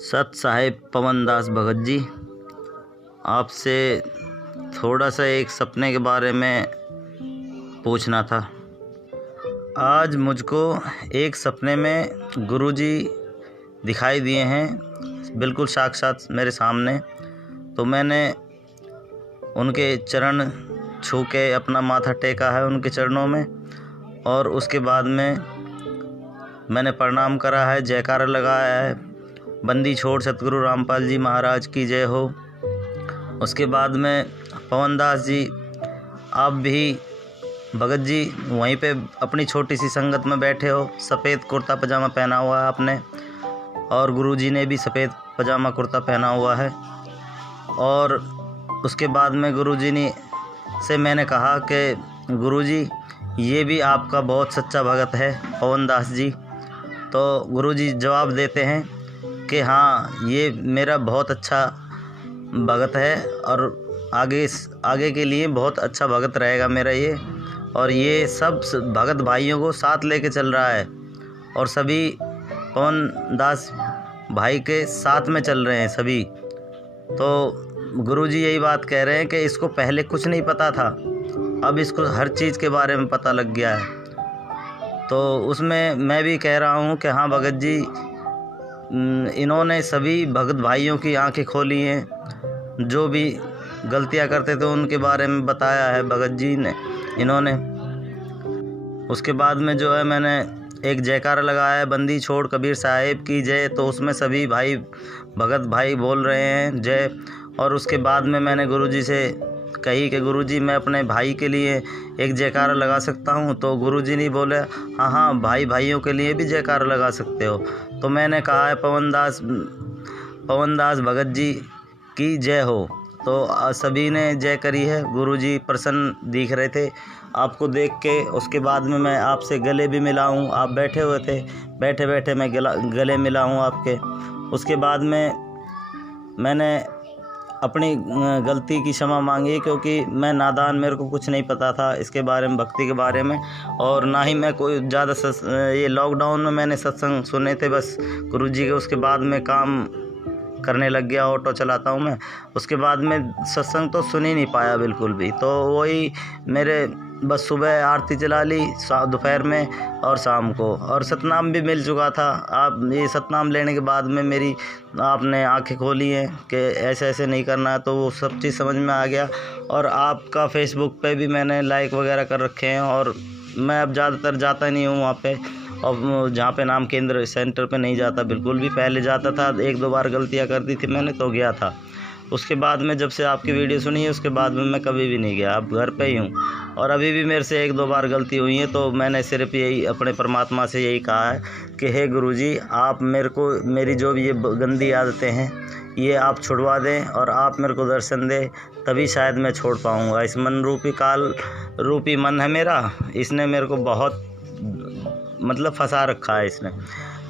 सत साहेब पवन दास भगत जी, आपसे थोड़ा सा एक सपने के बारे में पूछना था। आज मुझको एक सपने में गुरुजी दिखाई दिए हैं, बिल्कुल साक्षात मेरे सामने। तो मैंने उनके चरण छू के अपना माथा टेका है उनके चरणों में, और उसके बाद में मैंने प्रणाम करा है, जयकारा लगाया है, बंदी छोड़ सतगुरु रामपाल जी महाराज की जय हो। उसके बाद में पवन दास जी, आप भी भगत जी वहीं पे अपनी छोटी सी संगत में बैठे हो, सफ़ेद कुर्ता पजामा पहना हुआ है आपने, और गुरुजी ने भी सफ़ेद पजामा कुर्ता पहना हुआ है। और उसके बाद में गुरुजी ने से मैंने कहा कि गुरुजी ये भी आपका बहुत सच्चा भगत है पवन दास जी। तो गुरुजी जवाब देते हैं कि हाँ, ये मेरा बहुत अच्छा भगत है और आगे के लिए बहुत अच्छा भगत रहेगा मेरा ये। और ये सब भगत भाइयों को साथ लेके चल रहा है और सभी पवन दास भाई के साथ में चल रहे हैं सभी। तो गुरुजी यही बात कह रहे हैं कि इसको पहले कुछ नहीं पता था, अब इसको हर चीज़ के बारे में पता लग गया है। तो उसमें मैं भी कह रहा हूँ कि हाँ भगत जी, इन्होंने सभी भगत भाइयों की आंखें खोली हैं। जो भी गलतियां करते थे उनके बारे में बताया है भगत जी ने इन्होंने। उसके बाद में जो है मैंने एक जयकारा लगाया है, बंदी छोड़ कबीर साहिब की जय। तो उसमें सभी भाई भगत भाई बोल रहे हैं जय। और उसके बाद में मैंने गुरुजी से कही कि गुरुजी मैं अपने भाई के लिए एक जयकारा लगा सकता हूँ। तो गुरुजी ने बोले हाँ हाँ, भाई भाइयों के लिए भी जयकारा लगा सकते हो। तो मैंने कहा है पवन दास भगत जी की जय हो। तो सभी ने जय करी है। गुरुजी प्रसन्न दिख रहे थे आपको देख के। उसके बाद में मैं आपसे गले भी मिला हूँ, आप बैठे हुए थे, बैठे बैठे मैं गले मिला हूँ आपके। उसके बाद में मैंने अपनी गलती की क्षमा मांगी, क्योंकि मैं नादान, मेरे को कुछ नहीं पता था इसके बारे में, भक्ति के बारे में। और ना ही मैं कोई ज़्यादा ये लॉकडाउन में मैंने सत्संग सुने थे बस गुरुजी के। उसके बाद में काम करने लग गया, ऑटो चलाता हूँ मैं। उसके बाद में सत्संग तो सुन ही नहीं पाया बिल्कुल भी। तो वही मेरे बस सुबह आरती चला ली, दोपहर में और शाम को, और सतनाम भी मिल चुका था। आप ये सतनाम लेने के बाद में मेरी आपने आंखें खोली हैं कि ऐसे ऐसे नहीं करना है, तो वो सब चीज़ समझ में आ गया। और आपका फेसबुक पे भी मैंने लाइक वगैरह कर रखे हैं। और मैं अब ज़्यादातर जाता नहीं हूँ वहाँ पे, और जहाँ पे नाम केंद्र सेंटर पे नहीं जाता बिल्कुल भी। पहले जाता था, एक दो बार गलतियाँ कर दी थी मैंने तो गया था। उसके बाद में जब से आपकी वीडियो सुनी है उसके बाद में मैं कभी भी नहीं गया, अब घर पे ही हूँ। और अभी भी मेरे से एक दो बार गलती हुई है, तो मैंने सिर्फ यही अपने परमात्मा से यही कहा है कि हे गुरुजी, आप मेरे को मेरी जो भी ये गंदी आदतें हैं ये आप छुड़वा दें और आप मेरे को दर्शन दें, तभी शायद मैं छोड़ पाऊँगा। इस मन रूपी काल रूपी मन है मेरा, इसने मेरे को बहुत मतलब फंसा रखा है इसने।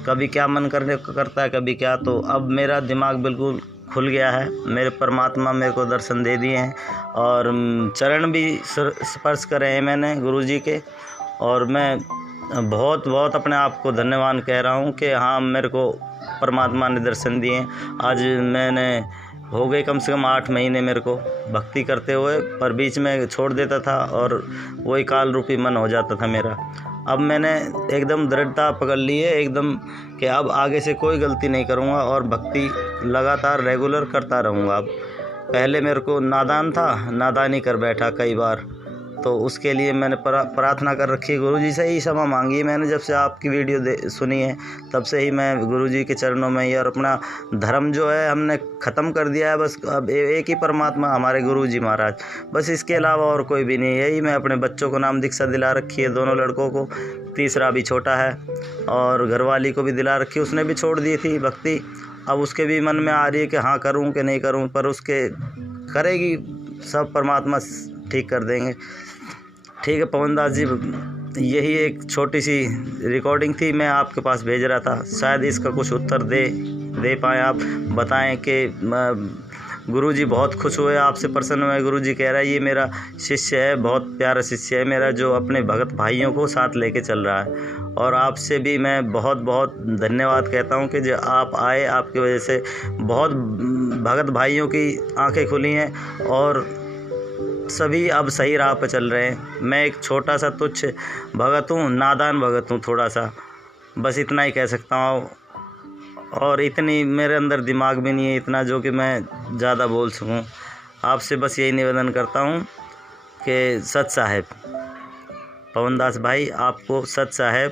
कभी क्या मन करता है, कभी क्या। तो अब मेरा दिमाग बिल्कुल खुल गया है, मेरे परमात्मा मेरे को दर्शन दे दिए हैं और चरण भी स्पर्श करे हैं मैंने गुरुजी के। और मैं बहुत बहुत अपने आप को धन्यवाद कह रहा हूँ कि हाँ, मेरे को परमात्मा ने दर्शन दिए हैं। आज मैंने हो गए कम से कम 8 महीने मेरे को भक्ति करते हुए, पर बीच में छोड़ देता था और वही काल रूपी मन हो जाता था मेरा। अब मैंने एकदम दृढ़ता पकड़ ली है एकदम कि अब आगे से कोई गलती नहीं करूँगा और भक्ति लगातार रेगुलर करता रहूँगा। अब पहले मेरे को नादान था, नादानी कर बैठा कई बार, तो उसके लिए मैंने प्रार्थना कर रखी है गुरुजी से ही क्षमा मांगी है मैंने। जब से आपकी वीडियो सुनी है तब से ही मैं गुरुजी के चरणों में ही, और अपना धर्म जो है हमने ख़त्म कर दिया है। बस अब एक ही परमात्मा हमारे गुरुजी महाराज, बस इसके अलावा और कोई भी नहीं। यही मैं अपने बच्चों को नाम दीक्षा दिला रखी है, दोनों लड़कों को, तीसरा भी छोटा है, और घरवाली को भी दिला रखी, उसने भी छोड़ दी थी भक्ति। अब उसके भी मन में आ रही है कि हाँ करूँ कि नहीं करूँ, पर उसके करेगी सब, परमात्मा ठीक कर देंगे। ठीक है पवन दास जी, यही एक छोटी सी रिकॉर्डिंग थी, मैं आपके पास भेज रहा था। शायद इसका कुछ उत्तर दे पाएँ आप, बताएं कि गुरुजी बहुत खुश हुए, आपसे प्रसन्न हुए। गुरुजी कह रहा है ये मेरा शिष्य है, बहुत प्यारा शिष्य है मेरा, जो अपने भगत भाइयों को साथ लेके चल रहा है। और आपसे भी मैं बहुत बहुत धन्यवाद कहता हूँ कि जो आप आए, आपकी वजह से बहुत भगत भाइयों की आंखें खुली हैं और सभी अब सही राह पर चल रहे हैं। मैं एक छोटा सा तुच्छ भगत हूँ, नादान भगत हूँ थोड़ा सा, बस इतना ही कह सकता हूँ। और इतनी मेरे अंदर दिमाग भी नहीं है इतना जो कि मैं ज़्यादा बोल सकूं। आपसे बस यही निवेदन करता हूं कि सत साहेब पवन दास भाई, आपको सत साहेब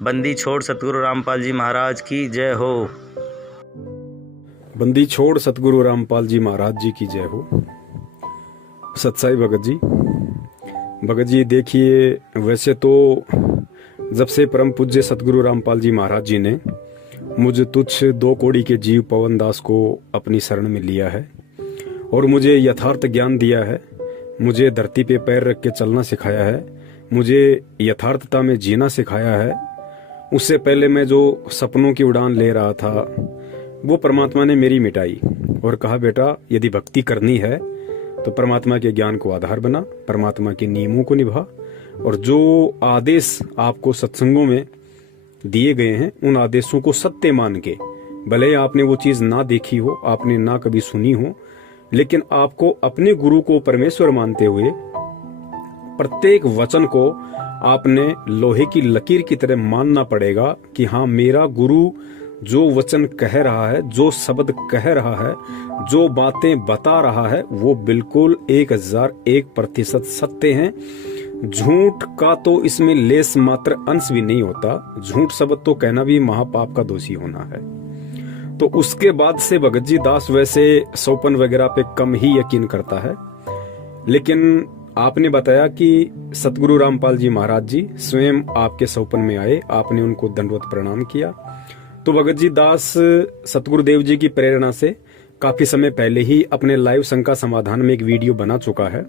बंदी छोड़ सतगुरु रामपाल जी महाराज की जय हो। बंदी छोड़ सतगुरु रामपाल जी महाराज जी की जय हो। सत्साई भगत जी देखिए, वैसे तो जब से परम पूज्य सतगुरु रामपाल जी महाराज जी ने मुझे तुच्छ 2 कौड़ी के जीव पवन दास को अपनी शरण में लिया है और मुझे यथार्थ ज्ञान दिया है, मुझे धरती पे पैर रख के चलना सिखाया है, मुझे यथार्थता में जीना सिखाया है। उससे पहले मैं जो सपनों की उड़ान ले रहा था वो परमात्मा ने मेरी मिटाई और कहा बेटा यदि भक्ति करनी है तो परमात्मा के ज्ञान को आधार बना, परमात्मा के नियमों को निभा और जो आदेश आपको सत्संगों में दिए गए हैं उन आदेशों को सत्य मान के, भले आपने वो चीज ना देखी हो, आपने ना कभी सुनी हो, लेकिन आपको अपने गुरु को परमेश्वर मानते हुए प्रत्येक वचन को आपने लोहे की लकीर की तरह मानना पड़ेगा कि हाँ, मेरा गुरु जो वचन कह रहा है, जो शब्द कह रहा है, जो बातें बता रहा है वो बिल्कुल 1001% सत्य हैं। झूठ का तो इसमें लेस मात्र अंश भी नहीं होता। झूठ शब्द तो कहना भी महापाप का दोषी होना है। तो उसके बाद से भगत जी दास वैसे सौपन वगैरह पे कम ही यकीन करता है, लेकिन आपने बताया कि सतगुरु रामपाल जी महाराज जी स्वयं आपके सौपन में आए, आपने उनको दंडवत प्रणाम किया। तो भगत जी दास सतगुरुदेव जी की प्रेरणा से काफी समय पहले ही अपने लाइव शंका समाधान में एक वीडियो बना चुका है,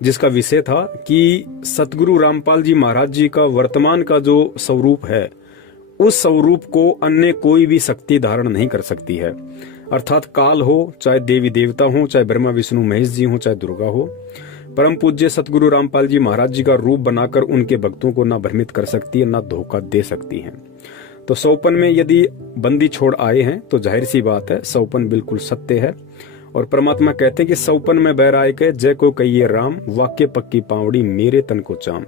जिसका विषय था कि सतगुरु रामपाल जी महाराज जी का वर्तमान का जो स्वरूप है उस स्वरूप को अन्य कोई भी शक्ति धारण नहीं कर सकती है। अर्थात काल हो, चाहे देवी देवता हो, चाहे ब्रह्मा विष्णु महेश जी हो, चाहे दुर्गा हो, परम पूज्य सतगुरु रामपाल जी महाराज जी का रूप बनाकर उनके भक्तों को ना भ्रमित कर सकती है, ना धोखा दे सकती है। तो सौपन में यदि बंदी छोड़ आए हैं तो जाहिर सी बात है सौपन बिल्कुल सत्य है। और परमात्मा कहते हैं कि सौपन में बैराय के जय को कहिए राम, वाक्य पक्की पावड़ी मेरे तन को चाम।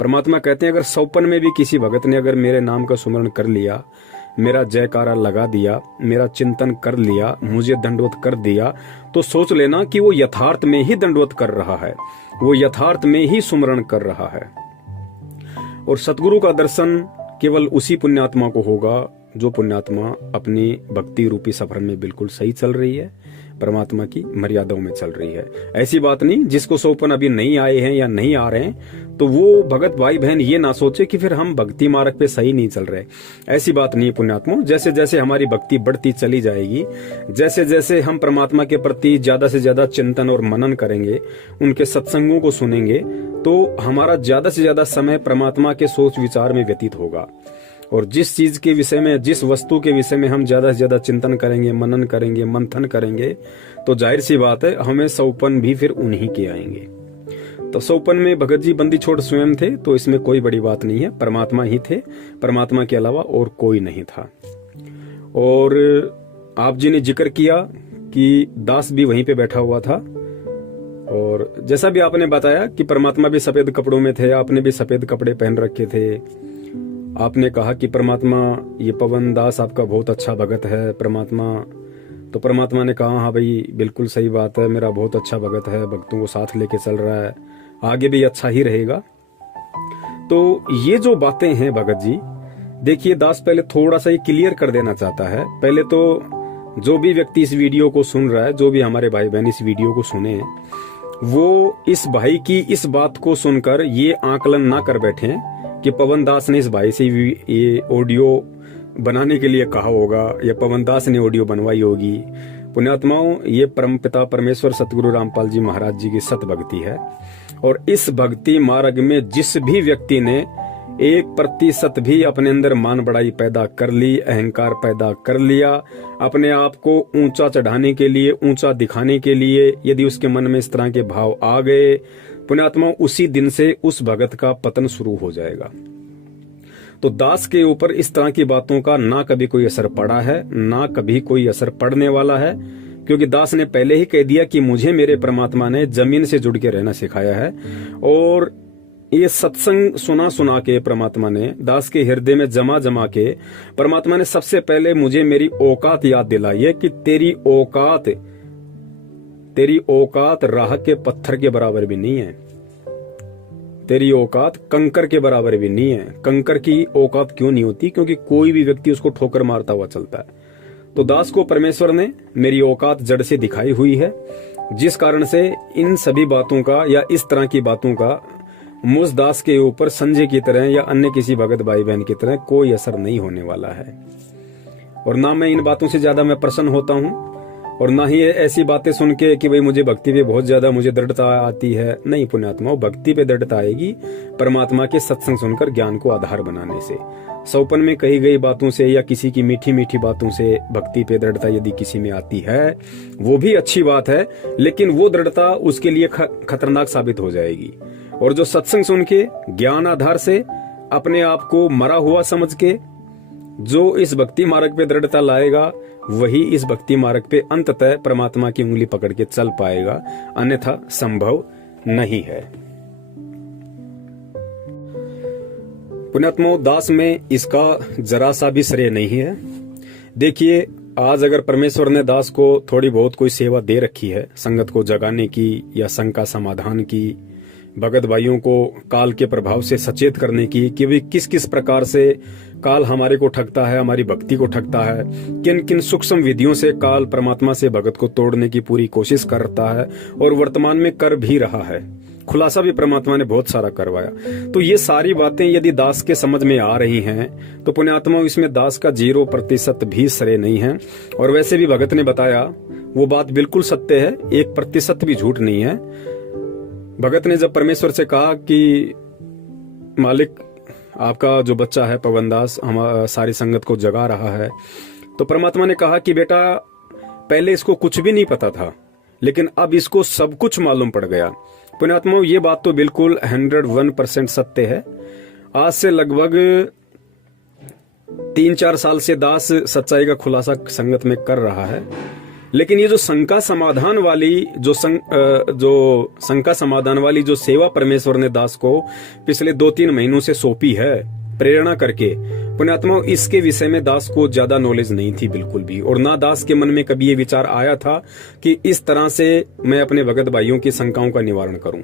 परमात्मा कहते हैं अगर सौपन में भी किसी भगत ने अगर मेरे नाम का सुमरण कर लिया, मेरा जयकारा लगा दिया, मेरा चिंतन कर लिया, मुझे दंडवत कर दिया, तो सोच लेना कि वो यथार्थ में ही दंडवत कर रहा है, वो यथार्थ में ही सुमरण कर रहा है। और सतगुरु का दर्शन केवल उसी पुण्यात्मा को होगा जो पुण्यात्मा अपनी भक्ति रूपी सफर में बिल्कुल सही चल रही है, परमात्मा की मर्यादाओं में चल रही है। ऐसी बात नहीं जिसको सौपन अभी नहीं आए हैं या नहीं आ रहे हैं तो वो भगत भाई बहन ये ना सोचे कि फिर हम भक्ति मार्ग पे सही नहीं चल रहे। ऐसी बात नहीं पुण्यात्मा, जैसे जैसे हमारी भक्ति बढ़ती चली जाएगी, जैसे जैसे हम परमात्मा के प्रति ज्यादा से ज्यादा चिंतन और मनन करेंगे, उनके सत्संगों को सुनेंगे, तो हमारा ज्यादा से ज्यादा समय परमात्मा के सोच विचार में व्यतीत होगा। और जिस चीज के विषय में, जिस वस्तु के विषय में हम ज्यादा से ज्यादा चिंतन करेंगे, मनन करेंगे, मंथन करेंगे, तो जाहिर सी बात है हमें सौपन भी फिर उन्हीं के आएंगे। तो सौपन में भगत जी बंदी छोड़ स्वयं थे, तो इसमें कोई बड़ी बात नहीं है, परमात्मा ही थे, परमात्मा के अलावा और कोई नहीं था। और आप जी ने जिक्र किया कि दास भी वहीं पे बैठा हुआ था, और जैसा भी आपने बताया कि परमात्मा भी सफेद कपड़ों में थे, आपने भी सफेद कपड़े पहन रखे थे। आपने कहा कि परमात्मा ये पवन दास आपका बहुत अच्छा भगत है परमात्मा। तो परमात्मा ने कहा हाँ भाई बिल्कुल सही बात है, मेरा बहुत अच्छा भगत है, भक्तों को साथ लेके चल रहा है, आगे भी अच्छा ही रहेगा। तो ये जो बातें हैं भगत जी, देखिए दास पहले थोड़ा सा ये क्लियर कर देना चाहता है। पहले तो जो भी व्यक्ति इस वीडियो को सुन रहा है, जो भी हमारे भाई बहन इस वीडियो को सुने, वो इस भाई की इस बात को सुनकर ये आकलन ना कर बैठे कि पवन दास ने इस भाई से ये ऑडियो बनाने के लिए कहा होगा या पवन दास ने ऑडियो बनवाई होगी। पुण्यात्माओं, ये परमपिता परमेश्वर सतगुरु रामपाल जी महाराज जी की सत भक्ति है, और इस भक्ति मार्ग में जिस भी व्यक्ति ने 1% भी अपने अंदर मान बड़ाई पैदा कर ली, अहंकार पैदा कर लिया, अपने आप को ऊंचा चढ़ाने के लिए, ऊंचा दिखाने के लिए यदि उसके मन में इस तरह के भाव आ गए, पुण्यात्मा, उसी दिन से उस भगत का पतन शुरू हो जाएगा। तो दास के ऊपर इस तरह की बातों का ना कभी कोई असर पड़ा है, ना कभी कोई असर पड़ने वाला है, क्योंकि दास ने पहले ही कह दिया कि मुझे मेरे परमात्मा ने जमीन से जुड़ के रहना सिखाया है। और ये सत्संग सुना सुना के परमात्मा ने दास के हृदय में जमा जमा के परमात्मा ने सबसे पहले मुझे मेरी औकात याद दिलाई है कि तेरी औकात राह के पत्थर के बराबर भी नहीं है, तेरी औकात कंकर के बराबर भी नहीं है। कंकर की औकात क्यों नहीं होती? क्योंकि कोई भी व्यक्ति उसको ठोकर मारता हुआ चलता है। तो दास को परमेश्वर ने मेरी औकात जड़ से दिखाई हुई है, जिस कारण से इन सभी बातों का या इस तरह की बातों का मुझ दास के ऊपर संजय की तरह या अन्य किसी भगत भाई बहन की तरह कोई असर नहीं होने वाला है। और ना मैं इन बातों से ज्यादा मैं प्रसन्न होता हूं, और ना ही ऐसी बातें सुन के कि भाई मुझे भक्ति पे बहुत ज्यादा मुझे दृढ़ता आती है। नहीं पुण्यात्मा, भक्ति पे दृढ़ता आएगी परमात्मा के सत्संग सुनकर, ज्ञान को आधार बनाने से। सौपन में कही गई बातों से या किसी की मीठी मीठी बातों से भक्ति पे दृढ़ता यदि किसी में आती है, वो भी अच्छी बात है, लेकिन वो दृढ़ता उसके लिए खतरनाक साबित हो जाएगी। और जो सत्संग सुन के ज्ञान आधार से अपने आप को मरा हुआ समझ के जो इस भक्ति मार्ग पे दृढ़ता लाएगा, वही इस भक्ति मार्ग पे अंततः परमात्मा की उंगली पकड़ के चल पाएगा, अन्यथा संभव नहीं है। पुण्यात्मो, दास में इसका जरा सा भी श्रेय नहीं है। देखिए, आज अगर परमेश्वर ने दास को थोड़ी बहुत कोई सेवा दे रखी है, संगत को जगाने की या शंका समाधान की, भगत भाइयों को काल के प्रभाव से सचेत करने की कि वे किस किस प्रकार से काल हमारे को ठगता है, हमारी भक्ति को ठगता है, किन किन सूक्ष्म विधियों से काल परमात्मा से भगत को तोड़ने की पूरी कोशिश करता है और वर्तमान में कर भी रहा है। खुलासा भी परमात्मा ने बहुत सारा करवाया। तो ये सारी बातें यदि दास के समझ में आ रही हैं, तो पुण्यात्मा, इसमें दास का 0% भी श्रेय नहीं है। और वैसे भी भगत ने बताया वो बात बिल्कुल सत्य है, 1% भी झूठ नहीं है। भगत ने जब परमेश्वर से कहा कि मालिक, आपका जो बच्चा है पवन दास हमारी सारी संगत को जगा रहा है, तो परमात्मा ने कहा कि बेटा, पहले इसको कुछ भी नहीं पता था, लेकिन अब इसको सब कुछ मालूम पड़ गया। पुण्यात्मा, ये बात तो बिल्कुल 101% सत्य है। आज से लगभग 3-4 साल से दास सच्चाई का खुलासा संगत में कर रहा है, लेकिन ये जो शंका समाधान वाली जो शंका समाधान वाली जो सेवा परमेश्वर ने दास को पिछले 2-3 महीनों से सौंपी है प्रेरणा करके, पुण्यात्मा, इसके विषय में दास को ज्यादा नॉलेज नहीं थी बिल्कुल भी। और ना दास के मन में कभी ये विचार आया था कि इस तरह से मैं अपने भगत भाइयों की शंकाओं का निवारण करूं।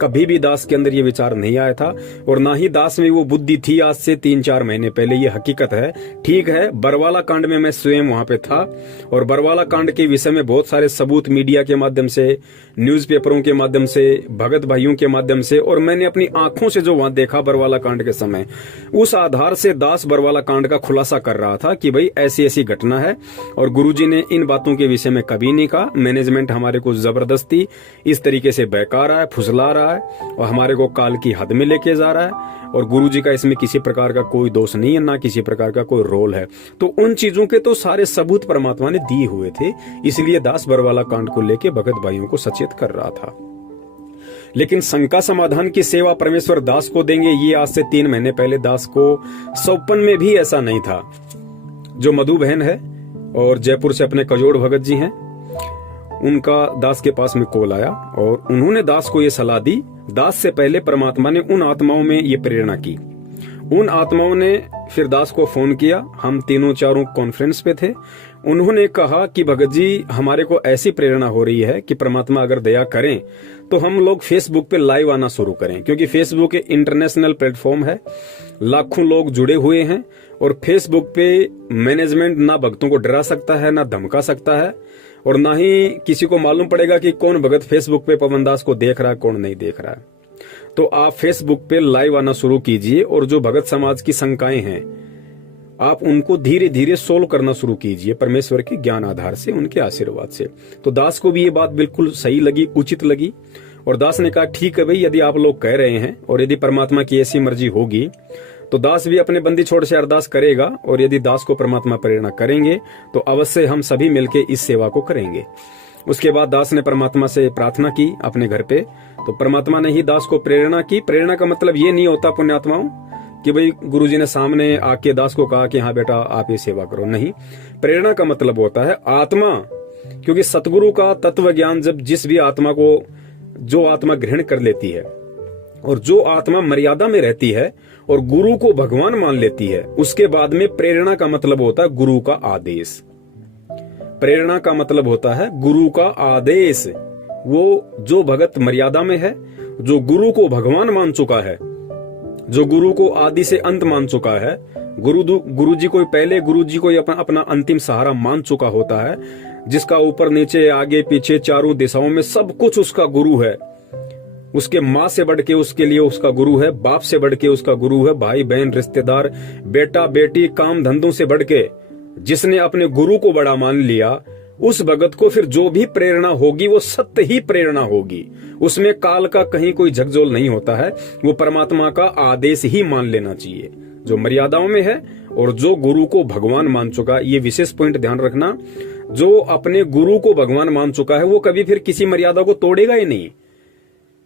कभी भी दास के अंदर ये विचार नहीं आया था, और ना ही दास में वो बुद्धि थी आज से 3-4 महीने पहले। ये हकीकत है। ठीक है, बरवाला कांड में मैं स्वयं वहां पे था, और बरवाला कांड के विषय में बहुत सारे सबूत मीडिया के माध्यम से, न्यूज़पेपरों के माध्यम से, भगत भाइयों के माध्यम से, और मैंने अपनी आंखों से जो वहां देखा बरवाला कांड के समय, उस आधार से दास बरवाला कांड का खुलासा कर रहा था कि भाई ऐसी ऐसी घटना है। और गुरुजी ने इन बातों के विषय में कभी नहीं कहा। मैनेजमेंट हमारे को जबरदस्ती इस तरीके से बहका रहा है, फुसला रहा है, और हमारे को काल की हद में लेके जा रहा है। और गुरुजी का इसमें किसी प्रकार का कोई दोष नहीं है, ना किसी प्रकार का कोई रोल है। तो उन चीजों के तो सारे सबूत परमात्मा ने दिए हुए थे, इसलिए दास बरवाला कांड को लेके भगत भाइयों को सचेत कर रहा था। लेकिन शंका समाधान की सेवा परमेश्वर दास को देंगे, ये आज से 3 महीने पहले दास को सौपन में भी ऐसा नहीं था। जो मधु बहन है और जयपुर से अपने कजोड़ भगत जी हैं, उनका दास के पास में कॉल आया और उन्होंने दास को ये सलाह दी। दास से पहले परमात्मा ने उन आत्माओं में ये प्रेरणा की। उन आत्माओं ने फिर दास को फोन किया। हम 3-4 कॉन्फ्रेंस पे थे। उन्होंने कहा कि भगत जी, हमारे को ऐसी प्रेरणा हो रही है कि परमात्मा अगर दया करें तो हम लोग फेसबुक पे लाइव आना शुरू करें, क्योंकि फेसबुक एक इंटरनेशनल प्लेटफॉर्म है, लाखों लोग जुड़े हुए हैं। और फेसबुक पे मैनेजमेंट ना भक्तों को डरा सकता है, ना धमका सकता है, और ना ही किसी को मालूम पड़ेगा कि कौन भगत फेसबुक पे पवन दास को देख रहा है, कौन नहीं देख रहा है। तो आप फेसबुक पे लाइव आना शुरू कीजिए, और जो भगत समाज की शंकाएं हैं आप उनको धीरे धीरे सोल्व करना शुरू कीजिए, परमेश्वर के ज्ञान आधार से, उनके आशीर्वाद से। तो दास को भी ये बात बिल्कुल सही लगी, उचित लगी। और दास ने कहा, ठीक है भाई, यदि आप लोग कह रहे हैं और यदि परमात्मा की ऐसी मर्जी होगी तो दास भी अपने बंदी छोड़ से अरदास करेगा, और यदि दास को परमात्मा प्रेरणा करेंगे तो अवश्य हम सभी मिलके इस सेवा को करेंगे। उसके बाद दास ने परमात्मा से प्रार्थना की अपने घर पे, तो परमात्मा ने ही दास को प्रेरणा की। प्रेरणा का मतलब ये नहीं होता पुण्यात्माओं कि भाई गुरुजी ने सामने आके दास को कहा कि हाँ बेटा आप ये सेवा करो, नहीं। प्रेरणा का मतलब होता है आत्मा, क्योंकि सतगुरु का तत्व ज्ञान जब जिस भी आत्मा को, जो आत्मा ग्रहण कर लेती है और जो आत्मा मर्यादा में रहती है और गुरु को भगवान मान लेती है, उसके बाद में प्रेरणा का मतलब होता है गुरु का आदेश। प्रेरणा का मतलब होता है गुरु का आदेश। वो जो भगत मर्यादा में है, जो गुरु को भगवान मान चुका है, जो गुरु को आदि से अंत मान चुका है, गुरु जी को पहले, गुरु जी को अपना अंतिम सहारा मान चुका होता है, जिसका ऊपर नीचे आगे पीछे चारों दिशाओं में सब कुछ उसका गुरु है। उसके माँ से बढ़ के उसके लिए उसका गुरु है, बाप से बढ़ के उसका गुरु है, भाई बहन रिश्तेदार बेटा बेटी काम धंधों से बढ़ के जिसने अपने गुरु को बड़ा मान लिया, उस भगत को फिर जो भी प्रेरणा होगी वो सत्य ही प्रेरणा होगी। उसमें काल का कहीं कोई झकझोल नहीं होता है, वो परमात्मा का आदेश ही मान लेना चाहिए, जो मर्यादाओं में है और जो गुरु को भगवान मान चुका। ये विशेष पॉइंट ध्यान रखना, जो अपने गुरु को भगवान मान चुका है वो कभी फिर किसी मर्यादा को तोड़ेगा ही नहीं।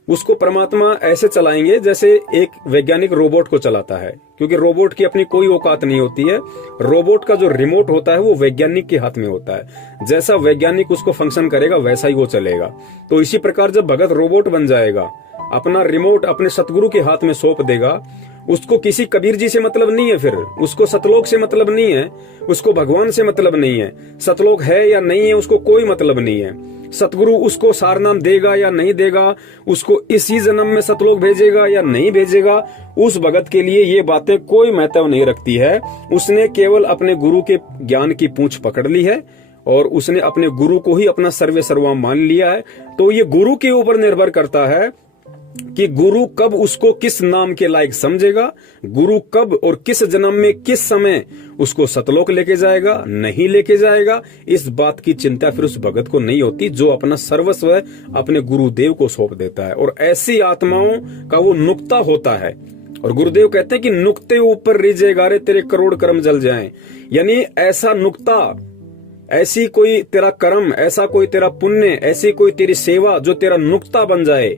उसको परमात्मा ऐसे चलाएंगे जैसे एक वैज्ञानिक रोबोट को चलाता है, क्योंकि रोबोट की अपनी कोई औकात नहीं होती है। रोबोट का जो रिमोट होता है वो वैज्ञानिक के हाथ में होता है। जैसा वैज्ञानिक उसको फंक्शन करेगा वैसा ही वो चलेगा। तो इसी प्रकार जब भगत रोबोट बन जाएगा, अपना रिमोट अपने सतगुरु के हाथ में सौंप देगा, उसको किसी कबीर जी से मतलब नहीं है, फिर उसको सतलोक से मतलब नहीं है, उसको भगवान से मतलब नहीं है, सतलोक है या नहीं है उसको कोई मतलब नहीं है। सतगुरु उसको सारनाम देगा या नहीं देगा, उसको इसी जन्म में सतलोक भेजेगा या नहीं भेजेगा, उस भगत के लिए ये बातें कोई महत्व नहीं रखती है। उसने केवल अपने गुरु के ज्ञान की पूंछ पकड़ ली है और उसने अपने गुरु को ही अपना सर्वे सर्वा मान लिया है। तो ये गुरु के ऊपर निर्भर करता है कि गुरु कब उसको किस नाम के लायक समझेगा, गुरु कब और किस जन्म में किस समय उसको सतलोक लेके जाएगा, नहीं लेके जाएगा, इस बात की चिंता फिर उस भगत को नहीं होती, जो अपना सर्वस्व अपने गुरुदेव को सौंप देता है। और ऐसी आत्माओं का वो नुक्ता होता है। और गुरुदेव कहते हैं कि नुक्ते ऊपर रिझे गारे तेरे करोड़ कर्म जल जाएं। यानी ऐसा नुक्ता, ऐसी कोई तेरा कर्म, ऐसा कोई तेरा पुण्य, ऐसी कोई तेरी सेवा जो तेरा नुक्ता बन जाए।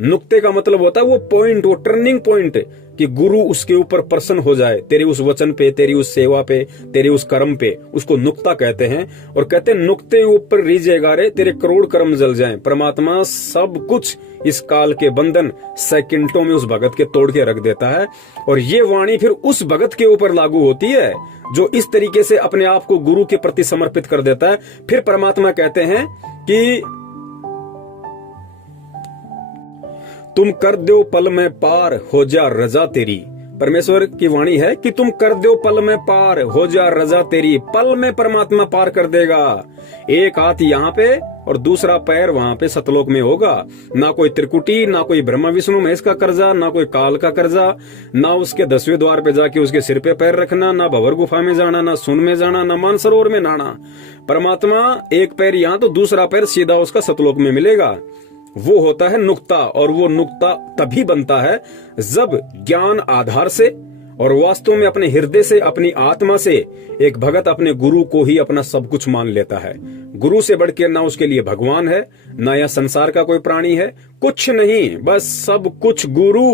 नुक्ते का मतलब होता है वो पॉइंट, वो टर्निंग पॉइंट, कि गुरु उसके ऊपर प्रसन्न हो जाए, तेरे उस वचन पे, तेरी उस सेवा पे, तेरे उस कर्म पे, उसको नुक्ता कहते हैं। और कहते हैं नुक्ते ऊपर रीझे गारे तेरे करोड़ कर्म जल जाएं। परमात्मा सब कुछ इस काल के बंधन सेकंडों में उस भगत के तोड़ के रख देता है। और ये वाणी फिर उस भगत के ऊपर लागू होती है जो इस तरीके से अपने आप को गुरु के प्रति समर्पित कर देता है। फिर परमात्मा कहते हैं कि तुम कर दो पल में पार हो जा रजा तेरी। परमेश्वर की वाणी है कि तुम कर दो पल में पार हो जा रजा तेरी। पल में परमात्मा पार कर देगा। एक हाथ यहाँ पे और दूसरा पैर वहां पे सतलोक में होगा। ना कोई त्रिकुटी, ना कोई ब्रह्मा विष्णु महेश का कर्जा, ना कोई काल का कर्जा, ना उसके 10वें द्वार पे जाके उसके सिर पे पैर रखना, ना भंवर गुफा में जाना, ना सुन में जाना, ना मानसरोवर में नहाना। परमात्मा एक पैर यहाँ तो दूसरा पैर सीधा उसका सतलोक में मिलेगा। वो होता है नुक्ता। और वो नुक्ता तभी बनता है जब ज्ञान आधार से और वास्तव में अपने हृदय से, अपनी आत्मा से एक भगत अपने गुरु को ही अपना सब कुछ मान लेता है। गुरु से बढ़कर ना उसके लिए भगवान है, ना या संसार का कोई प्राणी है, कुछ नहीं, बस सब कुछ गुरु।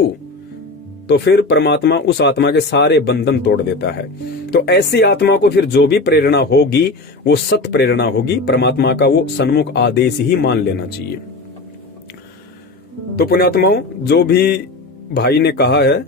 तो फिर परमात्मा उस आत्मा के सारे बंधन तोड़ देता है। तो ऐसी आत्मा को फिर जो भी प्रेरणा होगी वो सत प्रेरणा होगी। परमात्मा का वो सन्मुख आदेश ही मान लेना चाहिए। तो पुण्यात्माओं, जो भी भाई ने कहा है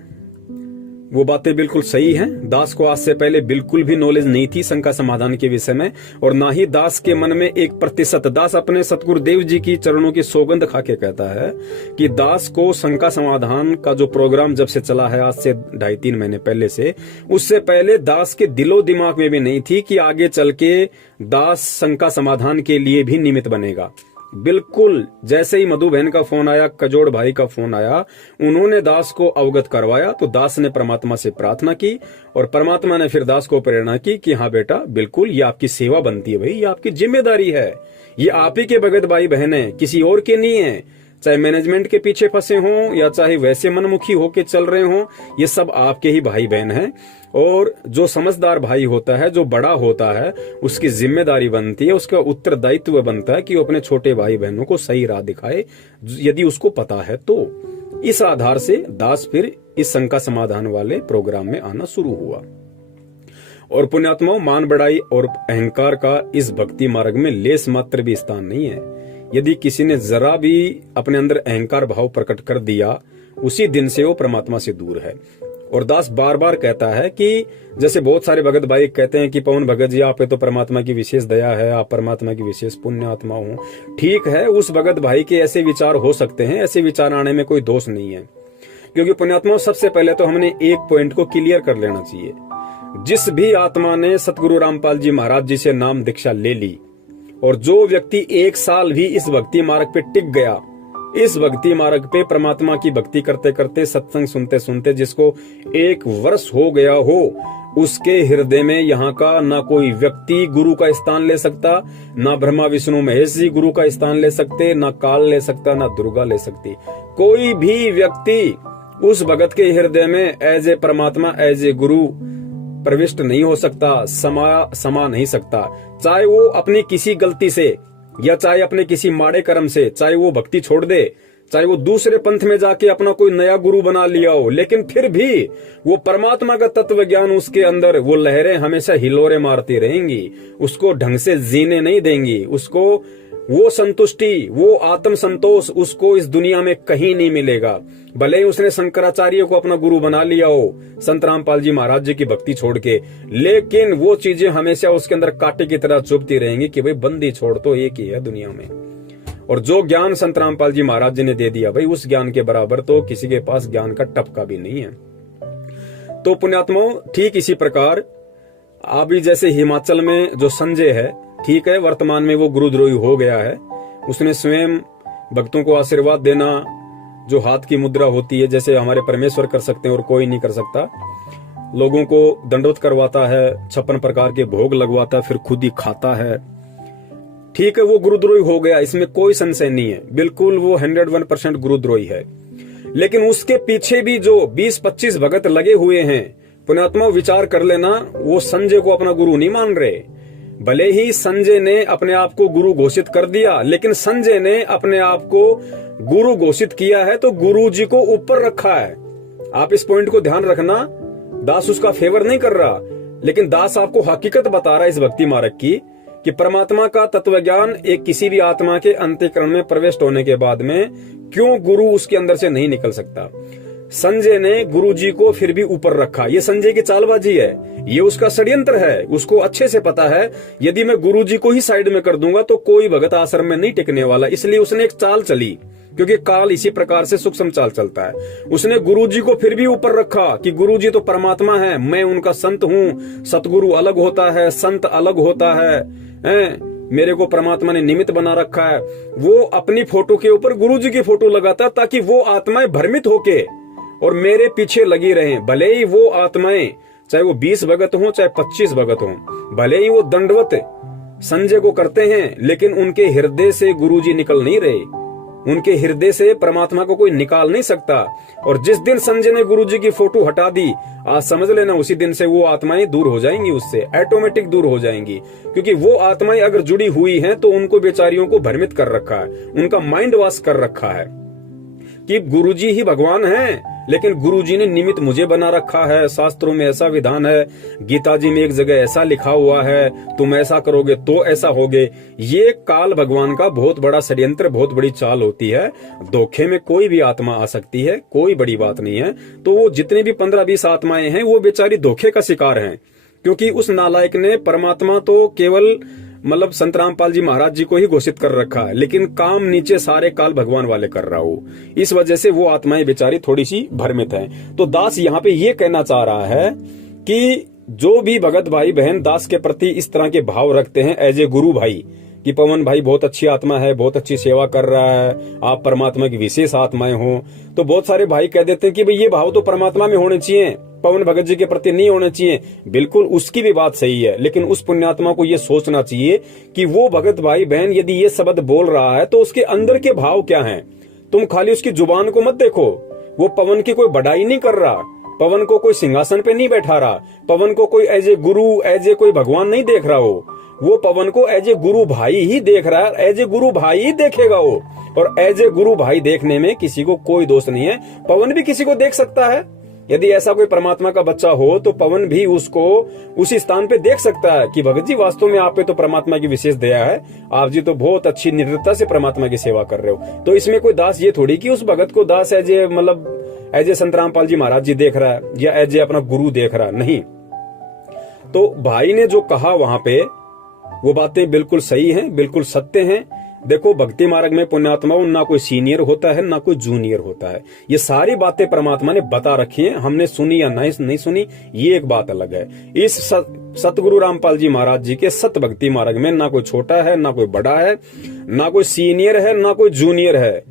वो बातें बिल्कुल सही हैं। दास को आज से पहले बिल्कुल भी नॉलेज नहीं थी शंका समाधान के विषय में, और ना ही दास के मन में 1%। दास अपने सतगुरुदेव जी की चरणों की सौगंध खा के कहता है कि दास को शंका समाधान का जो प्रोग्राम जब से चला है आज से 2.5-3 महीने पहले से, उससे पहले दास के दिलो दिमाग में भी नहीं थी कि आगे चल के दास शंका समाधान के लिए भी निमित्त बनेगा। बिल्कुल जैसे ही मधु बहन का फोन आया, कजोड़ भाई का फोन आया, उन्होंने दास को अवगत करवाया, तो दास ने परमात्मा से प्रार्थना की और परमात्मा ने फिर दास को प्रेरणा की कि हाँ बेटा, बिल्कुल ये आपकी सेवा बनती है भाई, ये आपकी जिम्मेदारी है, ये आप ही के भगत भाई बहन है, किसी और के नहीं है। चाहे मैनेजमेंट के पीछे फंसे हों या चाहे वैसे मनमुखी होके चल रहे हों, ये सब आपके ही भाई बहन हैं। और जो समझदार भाई होता है, जो बड़ा होता है, उसकी जिम्मेदारी बनती है, उसका उत्तरदायित्व बनता है कि वो अपने छोटे भाई बहनों को सही राह दिखाए, यदि उसको पता है तो। इस आधार से दास फिर इस शंका समाधान वाले प्रोग्राम में आना शुरू हुआ। और पुण्यात्माओं, मान बढ़ाई और अहंकार का इस भक्ति मार्ग में लेस मात्र भी स्थान नहीं है। यदि किसी ने जरा भी अपने अंदर अहंकार भाव प्रकट कर दिया, उसी दिन से वो परमात्मा से दूर है। और दास बार बार कहता है कि जैसे बहुत सारे भगत भाई कहते हैं कि पवन भगत जी, आप पे तो परमात्मा की विशेष दया है, आप परमात्मा की विशेष पुण्य आत्मा हो। ठीक है, उस भगत भाई के ऐसे विचार हो सकते हैं, ऐसे विचार आने में कोई दोष नहीं है। क्योंकि पुण्यात्माओं, सबसे पहले तो हमने एक पॉइंट को क्लियर कर लेना चाहिए। जिस भी आत्मा ने सतगुरु रामपाल जी महाराज जी से नाम दीक्षा ले ली, और जो व्यक्ति 1 साल भी इस भक्ति मार्ग पे टिक गया, इस भक्ति मार्ग पे परमात्मा की भक्ति करते करते, सत्संग सुनते सुनते जिसको 1 वर्ष हो गया हो, उसके हृदय में यहाँ का ना कोई व्यक्ति गुरु का स्थान ले सकता, ना ब्रह्मा विष्णु महेश जी गुरु का स्थान ले सकते, ना काल ले सकता, ना दुर्गा ले सकती। कोई भी व्यक्ति उस भगत के हृदय में एज ए परमात्मा, एज ए गुरु प्रविष्ट नहीं हो सकता, समा नहीं सकता। चाहे वो अपनी किसी गलती से या चाहे अपने किसी माड़े कर्म से, चाहे वो भक्ति छोड़ दे, चाहे वो दूसरे पंथ में जाके अपना कोई नया गुरु बना लिया हो, लेकिन फिर भी वो परमात्मा का तत्व ज्ञान उसके अंदर, वो लहरें हमेशा हिलोरे मारती रहेंगी, उसको ढंग से जीने नहीं देंगी, उसको वो संतुष्टि, वो आत्म संतोष उसको इस दुनिया में कहीं नहीं मिलेगा। भले ही उसने शंकराचार्य को अपना गुरु बना लिया हो, संत रामपाल जी महाराज जी की भक्ति छोड़ के, लेकिन वो चीजें हमेशा उसके अंदर कांटे की तरह चुभती रहेंगी कि भाई बंदी छोड़ तो एक ही है दुनिया में। और जो ज्ञान संत रामपाल जी महाराज जी ने दे दिया, भाई उस ज्ञान के बराबर तो किसी के पास ज्ञान का टपका भी नहीं है। तो पुण्यात्माओं, ठीक इसी प्रकार अभी जैसे हिमाचल में जो संजय है, ठीक है, वर्तमान में वो गुरुद्रोही हो गया है। उसने स्वयं भक्तों को आशीर्वाद देना, जो हाथ की मुद्रा होती है, जैसे हमारे परमेश्वर कर सकते हैं और कोई नहीं कर सकता, लोगों को दंडवत करवाता है, 56 प्रकार के भोग लगवाता है, फिर खुद ही खाता है। ठीक है, वो गुरुद्रोही हो गया, इसमें कोई संशय नहीं है, बिल्कुल वो 101% गुरुद्रोही है। लेकिन उसके पीछे भी जो 20-25 भगत लगे हुए हैं, पुण्यात्मा विचार कर लेना, वो संजय को अपना गुरु नहीं मान रहे। भले ही संजय ने अपने आप को गुरु घोषित कर दिया, लेकिन संजय ने अपने आप को गुरु घोषित किया है तो गुरु जी को ऊपर रखा है। आप इस पॉइंट को ध्यान रखना। दास उसका फेवर नहीं कर रहा, लेकिन दास आपको हकीकत बता रहा है इस भक्ति मार्ग की, कि परमात्मा का तत्व ज्ञान एक किसी भी आत्मा के अंतःकरण में प्रविष्ट होने के बाद में क्यों गुरु उसके अंदर से नहीं निकल सकता। संजय ने गुरु जी को फिर भी ऊपर रखा। ये संजय की चालबाजी है, ये उसका षड्यंत्र है। उसको अच्छे से पता है यदि मैं गुरु जी को ही साइड में कर दूंगा तो कोई भगत आश्रम में नहीं टिकने वाला। इसलिए उसने एक चाल चली, क्योंकि काल इसी प्रकार से सूक्ष्म चाल चलता है। उसने गुरु जी को फिर भी ऊपर रखा कि गुरु जी तो परमात्मा है, मैं उनका संत हूँ। सतगुरु अलग होता है, संत अलग होता है, मेरे को परमात्मा ने निमित्त बना रखा है। वो अपनी फोटो के ऊपर गुरु जी की फोटो लगाता ताकि वो आत्माएं भ्रमित होके और मेरे पीछे लगी रहें। भले ही वो आत्माएं, चाहे वो 20 भगत हों चाहे 25 भगत हों, भले ही वो दंडवत संजय को करते हैं, लेकिन उनके हृदय से गुरुजी निकल नहीं रहे। उनके हृदय से परमात्मा को कोई निकाल नहीं सकता। और जिस दिन संजय ने गुरुजी की फोटो हटा दी, आज समझ लेना उसी दिन से वो आत्माएं दूर हो जाएंगी, उससे ऑटोमेटिक दूर हो जाएंगी। क्योंकि वो आत्माएं अगर जुड़ी हुई हैं तो उनको बेचारियों को भ्रमित कर रखा है, उनका माइंड वॉश कर रखा है कि गुरुजी ही भगवान हैं, लेकिन गुरुजी ने निमित्त मुझे बना रखा है। शास्त्रों में ऐसा विधान है, गीता जी में एक जगह ऐसा लिखा हुआ है, तुम ऐसा करोगे तो ऐसा होगे। ये काल भगवान का बहुत बड़ा षड्यंत्र, बहुत बड़ी चाल होती है। धोखे में कोई भी आत्मा आ सकती है, कोई बड़ी बात नहीं है। तो वो जितने भी 15-20 आत्माएं हैं वो बेचारी धोखे का शिकार हैं, क्योंकि उस नालायक ने परमात्मा तो केवल मतलब संत रामपाल जी महाराज जी को ही घोषित कर रखा है, लेकिन काम नीचे सारे काल भगवान वाले कर रहा हो। इस वजह से वो आत्माएं बेचारी थोड़ी सी भ्रमित हैं। तो दास यहाँ पे ये कहना चाह रहा है कि जो भी भगत भाई बहन दास के प्रति इस तरह के भाव रखते हैं एज ए गुरु भाई, कि पवन भाई बहुत अच्छी आत्मा है, बहुत अच्छी सेवा कर रहा है, आप परमात्मा की विशेष आत्माएं हो, तो बहुत सारे भाई कह देते हैं कि भाई ये भाव तो परमात्मा में होने चाहिए, पवन भगत जी के प्रति नहीं होने चाहिए। बिल्कुल उसकी भी बात सही है, लेकिन उस पुण्यात्मा को ये सोचना चाहिए कि वो भगत भाई बहन यदि ये शब्द बोल रहा है तो उसके अंदर के भाव क्या हैं। तुम खाली उसकी जुबान को मत देखो, वो पवन की कोई बड़ाई नहीं कर रहा, पवन को कोई सिंहासन पे नहीं बैठा रहा, पवन को कोई as a Guru, as a कोई भगवान नहीं देख रहा हो, वो पवन को एज ए गुरु भाई ही देख रहा है, एज ए गुरु भाई ही देखेगा वो। और एज ए गुरु भाई देखने में किसी को कोई दोष नहीं है, पवन भी किसी को देख सकता है। यदि ऐसा कोई परमात्मा का बच्चा हो तो पवन भी उसको उसी स्थान पे देख सकता है कि भगत जी वास्तव में आप पे तो परमात्मा की विशेष दया है, आप जी तो बहुत अच्छी निर्भरता से परमात्मा की सेवा कर रहे हो। तो इसमें कोई दास ये थोड़ी कि उस भगत को दास एज ए मतलब एज ए संत रामपाल जी महाराज जी देख रहा है या एज ए अपना गुरु देख रहा है, नहीं। तो भाई ने जो कहा वहां पे वो बातें बिल्कुल सही हैं, बिल्कुल सत्य हैं। देखो भक्ति मार्ग में पुण्यात्माओं ना कोई सीनियर होता है ना कोई जूनियर होता है, ये सारी बातें परमात्मा ने बता रखी हैं, हमने सुनी या नहीं सुनी ये एक बात अलग है। इस सतगुरु रामपाल जी महाराज जी के सत भक्ति मार्ग में ना कोई छोटा है ना कोई बड़ा है, ना कोई सीनियर है ना कोई जूनियर है।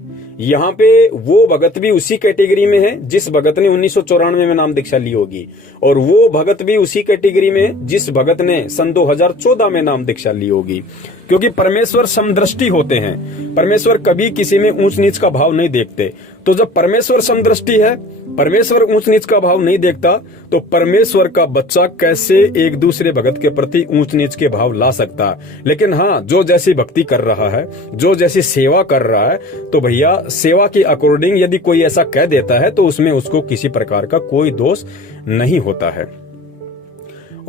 यहाँ पे वो भगत भी उसी कैटेगरी में है जिस भगत ने 1994 में नाम दीक्षा ली होगी, और वो भगत भी उसी कैटेगरी में जिस भगत ने सन 2014 में नाम दीक्षा ली होगी। क्योंकि परमेश्वर समदृष्टि होते हैं, परमेश्वर कभी किसी में ऊंच नीच का भाव नहीं देखते। तो जब परमेश्वर समदृष्टि है, परमेश्वर ऊंच नीच का भाव नहीं देखता, तो परमेश्वर का बच्चा कैसे एक दूसरे भगत के प्रति ऊंच नीच के भाव ला सकता है। लेकिन हाँ, जो जैसी भक्ति कर रहा है, जो जैसी सेवा कर रहा है, तो भैया सेवा के अकॉर्डिंग यदि कोई ऐसा कह देता है तो उसमें उसको किसी प्रकार का कोई दोष नहीं होता है।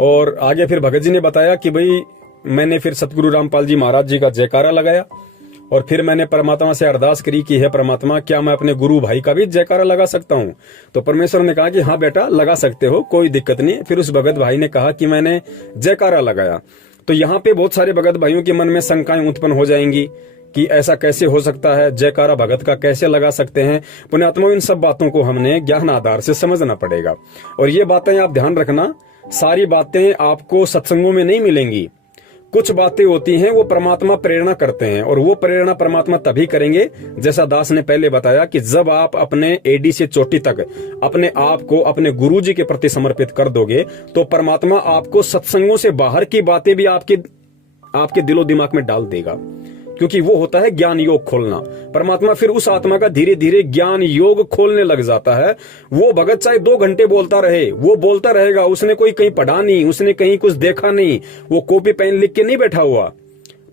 और आगे फिर भगत जी ने बताया कि भाई मैंने फिर सतगुरु रामपाल जी महाराज जी का जयकारा लगाया और फिर मैंने परमात्मा से अरदास करी कि हे परमात्मा, क्या मैं अपने गुरु भाई का भी जयकारा लगा सकता हूँ? तो परमेश्वर ने कहा कि हाँ बेटा लगा सकते हो, कोई दिक्कत नहीं। फिर उस भगत भाई ने कहा कि मैंने जयकारा लगाया। तो यहाँ पे बहुत सारे भगत भाइयों के मन में शंकाएं उत्पन्न हो जाएंगी कि ऐसा कैसे हो सकता है, जयकारा भगत का कैसे लगा सकते हैं। पुण्यात्माओं, इन सब बातों को हमने ज्ञान आधार से समझना पड़ेगा। और ये बातें आप ध्यान रखना, सारी बातें आपको सत्संगों में नहीं मिलेंगी। कुछ बातें होती हैं वो परमात्मा प्रेरणा करते हैं, और वो प्रेरणा परमात्मा तभी करेंगे जैसा दास ने पहले बताया कि जब आप अपने एडी से चोटी तक अपने आप को अपने गुरुजी के प्रति समर्पित कर दोगे तो परमात्मा आपको सत्संगों से बाहर की बातें भी आपके दिलो दिमाग में डाल देगा, क्योंकि वो होता है ज्ञान योग खोलना। परमात्मा फिर उस आत्मा का धीरे धीरे ज्ञान योग खोलने लग जाता है। वो भगत चाहे 2 घंटे बोलता रहे, वो बोलता रहेगा, उसने कोई कहीं पढ़ा नहीं, उसने कहीं कुछ देखा नहीं, वो कॉपी पेन लिख के नहीं बैठा हुआ।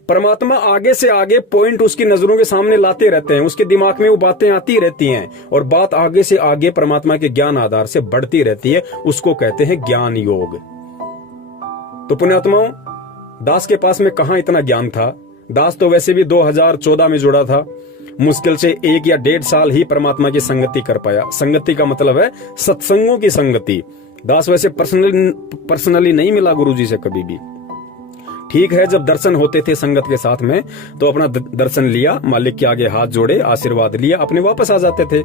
परमात्मा आगे से आगे पॉइंट उसकी नजरों के सामने लाते रहते हैं, उसके दिमाग में वो बातें आती रहती हैं और बात आगे से आगे परमात्मा के ज्ञान आधार से बढ़ती रहती है। उसको कहते हैं ज्ञान योग। तो पुण्यात्माओं, दास के पास में कहां इतना ज्ञान था। दास तो वैसे भी 2014 में जुड़ा था, मुश्किल से 1 या 1.5 साल ही परमात्मा की संगति कर पाया। संगति का मतलब है सत्संगों की संगति। दास वैसे पर्सनली नहीं मिला गुरुजी से कभी भी। ठीक है, जब दर्शन होते थे संगत के साथ में तो अपना दर्शन लिया, मालिक के आगे हाथ जोड़े, आशीर्वाद लिया, अपने वापस आ जाते थे।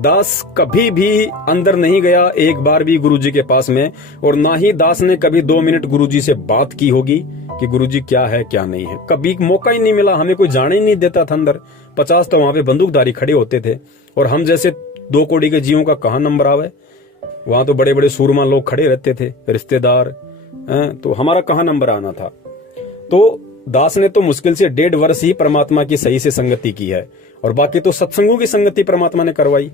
दास कभी भी अंदर नहीं गया एक बार भी गुरुजी के पास में, और ना ही दास ने कभी 2 मिनट गुरुजी से बात की होगी कि गुरुजी क्या है क्या नहीं है। कभी मौका ही नहीं मिला, हमें कोई जाने ही नहीं देता था अंदर। 50 तो वहां पे बंदूकधारी खड़े होते थे, और हम जैसे 2 कौड़ी के जीवों का कहां नंबर आवे। वहां तो बड़े बड़े सूरमा लोग खड़े रहते थे, रिश्तेदार, तो हमारा कहां नंबर आना था। तो दास ने तो मुश्किल से 1.5 वर्ष ही परमात्मा की सही से संगति की है, और बाकी तो सत्संगों की संगति परमात्मा ने करवाई।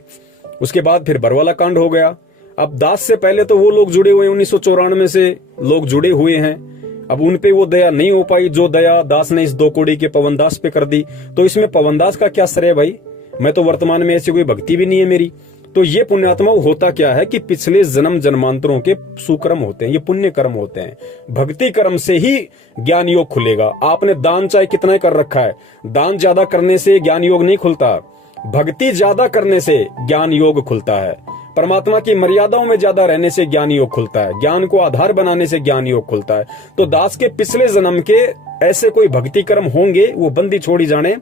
उसके बाद फिर बरवाला कांड हो गया। अब दास से पहले तो वो लोग जुड़े हुए 1994 से लोग जुड़े हुए हैं, अब उन पे वो दया नहीं हो पाई जो दया दास ने इस 2 कौड़ी के पवनदास पे कर दी। तो इसमें पवनदास का क्या श्रेय भाई? मैं तो वर्तमान में ऐसी कोई भक्ति भी नहीं है मेरी। तो ये पुण्यात्मा होता क्या है कि पिछले जन्म जन्मांतरों के सुकर्म होते हैं, ये पुण्य कर्म होते हैं। भक्ति कर्म से ही ज्ञान योग खुलेगा। आपने दान चाहे कितना कर रखा है, दान ज्यादा करने से ज्ञान योग नहीं खुलता, भक्ति ज्यादा करने से ज्ञान योग खुलता है। परमात्मा की मर्यादाओं में ज्यादा रहने से ज्ञान योग खुलता है, ज्ञान को आधार बनाने से ज्ञान योग खुलता है। तो दास के पिछले जन्म के ऐसे कोई भक्ति कर्म होंगे, वो बंदी छोड़ी जाने,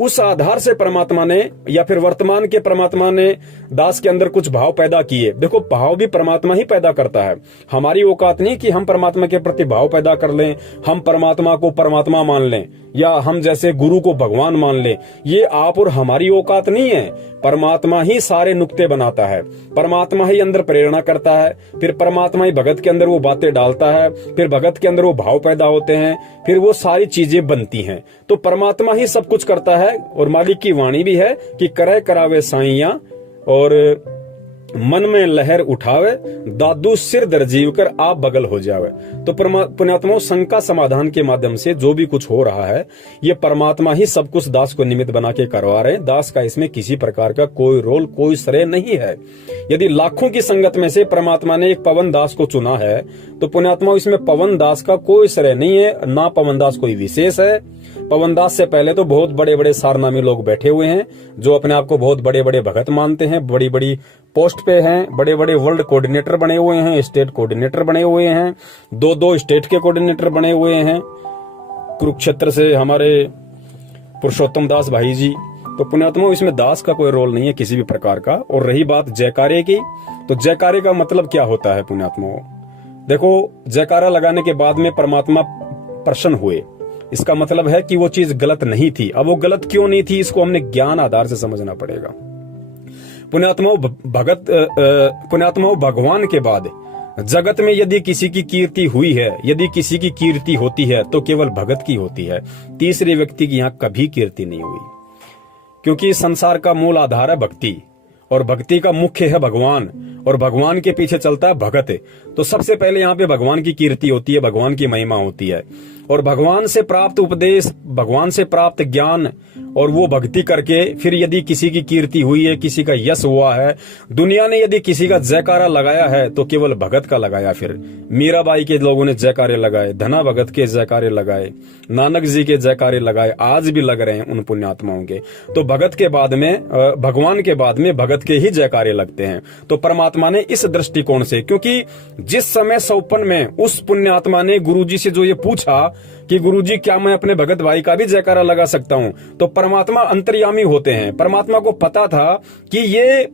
उस आधार से परमात्मा ने या फिर वर्तमान के परमात्मा ने दास के अंदर कुछ भाव पैदा किए। देखो, भाव भी परमात्मा ही पैदा करता है, हमारी औकात नहीं कि हम परमात्मा के प्रति भाव पैदा कर लें, हम परमात्मा को परमात्मा मान लें या हम जैसे गुरु को भगवान मान लें। ये आप और हमारी औकात नहीं है। परमात्मा ही सारे नुक्ते बनाता है, परमात्मा ही अंदर प्रेरणा करता है, फिर परमात्मा ही भगत के अंदर वो बातें डालता है, फिर भगत के अंदर वो भाव पैदा होते हैं, फिर वो सारी चीजें बनती हैं। तो परमात्मा ही सब कुछ करता है। है और मालिक की वाणी भी है कि करे करावे साइया और मन में लहर उठावे, दादू सिर दर्जीव कर आप बगल हो जावे। तो पुण्यात्माओं, शंका समाधान के माध्यम से जो भी कुछ हो रहा है ये परमात्मा ही सब कुछ दास को निमित्त बना के करवा रहे हैं। दास का इसमें किसी प्रकार का कोई रोल, कोई श्रेय नहीं है। यदि लाखों की संगत में से परमात्मा ने एक पवन दास को चुना है तो पुण्यात्माओं, इसमें पवन दास का कोई श्रेय नहीं है, ना पवन दास कोई विशेष है। पवन दास से पहले तो बहुत बड़े बड़े सारनामी लोग बैठे हुए हैं जो अपने आप को बहुत बड़े बड़े भगत मानते हैं, बड़ी बड़ी पोस्ट पे हैं, बड़े बड़े वर्ल्ड कोऑर्डिनेटर बने हुए हैं, स्टेट कोऑर्डिनेटर बने हुए हैं, दो स्टेट के कोऑर्डिनेटर बने हुए हैं। कुरुक्षेत्र से हमारे पुरुषोत्तम दास भाई जी। तो पुण्यात्माओं, इसमें दास का कोई रोल नहीं है किसी भी प्रकार का। और रही बात जयकारे की, तो जयकारे का मतलब क्या होता है पुण्यात्माओं? देखो, जयकारा लगाने के बाद में परमात्मा प्रसन्न हुए, इसका मतलब है कि वो चीज गलत नहीं थी। अब वो गलत क्यों नहीं थी, इसको हमने ज्ञान आधार से समझना पड़ेगा। पुण्यात्माओं, भगवान के बाद जगत में यदि किसी की कीर्ति हुई है, यदि किसी की कीर्ति होती है तो केवल भगत की होती है। तीसरे व्यक्ति की यहाँ कभी कीर्ति नहीं हुई, क्योंकि संसार का मूल आधार है भक्ति और भक्ति का मुख्य है भगवान और भगवान के पीछे चलता है भगत। तो सबसे पहले यहाँ पे भगवान की कीर्ति होती है, भगवान की महिमा होती है और भगवान से प्राप्त उपदेश, भगवान से प्राप्त ज्ञान और वो भक्ति करके फिर यदि किसी की कीर्ति हुई है, किसी का यश हुआ है, दुनिया ने यदि किसी का जयकारा लगाया है तो केवल भगत का लगाया। फिर मीराबाई के लोगों ने जयकारे लगाए, धना भगत के जयकारे लगाए, नानक जी के जयकारे लगाए, आज भी लग रहे हैं उन पुण्यात्माओं के। तो भगत के बाद में, भगवान के बाद में भगत के ही जयकारे लगते हैं। तो परमात्मा ने इस दृष्टिकोण से, क्योंकि जिस समय 54 में उस पुण्यात्मा ने गुरुजी से जो ये पूछा कि गुरुजी क्या मैं अपने भगत भाई का भी जयकारा लगा सकता हूं, तो परमात्मा अंतर्यामी होते हैं। परमात्मा को पता था कि ये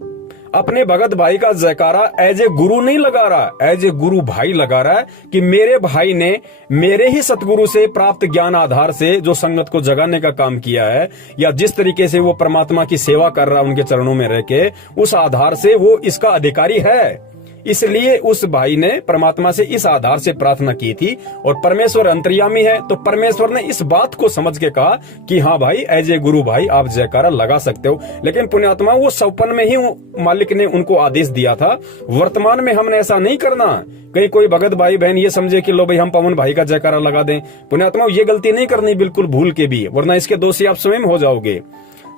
अपने भगत भाई का जयकारा एज ए गुरु नहीं लगा रहा, एज ए गुरु भाई लगा रहा है कि मेरे भाई ने मेरे ही सतगुरु से प्राप्त ज्ञान आधार से जो संगत को जगाने का काम किया है, या जिस तरीके से वो परमात्मा की सेवा कर रहा है उनके चरणों में रह के, उस आधार से वो इसका अधिकारी है। इसलिए उस भाई ने परमात्मा से इस आधार से प्रार्थना की थी और परमेश्वर अंतर्यामी है, तो परमेश्वर ने इस बात को समझ के कहा कि हाँ भाई, एज ए गुरु भाई आप जयकारा लगा सकते हो। लेकिन पुण्यात्मा, वो 54 में ही मालिक ने उनको आदेश दिया था। वर्तमान में हमने ऐसा नहीं करना। कहीं कोई भगत भाई बहन ये समझे कि लो भाई हम पवन भाई का जयकारा लगा दें। पुण्यात्मा, ये गलती नहीं करनी बिल्कुल भूल के भी, वरना इसके दोषी आप स्वयं हो जाओगे।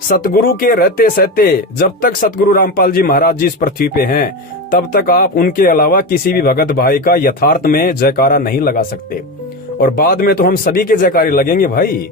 सतगुरु के रहते सहते, जब तक सतगुरु रामपाल जी महाराज जी इस पृथ्वी पे हैं, तब तक आप उनके अलावा किसी भी भगत भाई का यथार्थ में जयकारा नहीं लगा सकते। और बाद में तो हम सभी के जयकारे लगेंगे भाई।